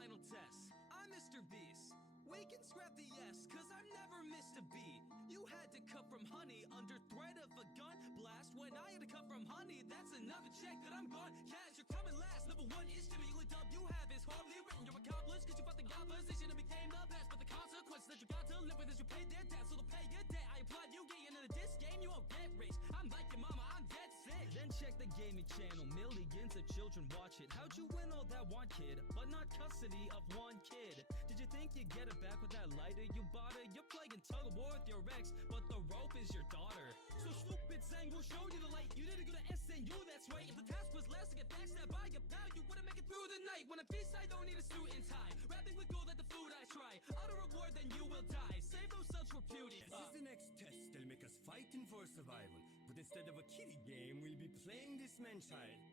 final test. I'm Mr. Beast. We can scrap the S, cause I've never missed a beat. You had to cut from honey under threat of a gun blast. When I had to cut from honey, that's another check that I'm gone. Cash, you're coming last. Number one is to me. The dub you have is hardly written. You're accomplished, cause you fought the opposition and became the best. But the consequences that you got to live with is you paid their debt. So to pay your debt, I applaud you getting into this game. You won't get rich. I'm like your mama, I'm dead sick. Then check the gaming channel. Millions of children watch it. How'd you win all that one kid, but not custody of one kid? Did you think you'd get it back with that lighter you bought her? You're playing tug of war with your ex, but the rope is your daughter. So stupid saying we'll show you the light. You didn't go to SNU, that's right. If the task was less to get backstabbed by your pal, you wouldn't make it through the night. When I feast, I don't need a suit and tie. Rapping with gold like the food I try. Out of reward, then you will die. Save those such for beauty. This is the next test. They'll make us fighting for survival. But instead of a kiddie game, we'll be playing this man-child.